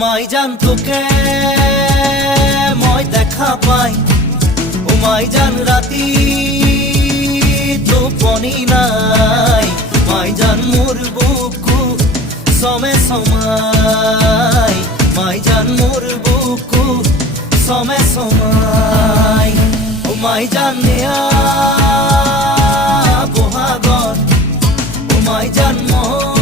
মাই জান তোকে মই দেখা পাই ও মাই জান রাতি টোপনি নাই মাই জান মোর বুকু সমে সমাই মাই জান মোর বুকু সমে সমাই ও মাই জান নেয়া বহাগর ও মাই জান মোর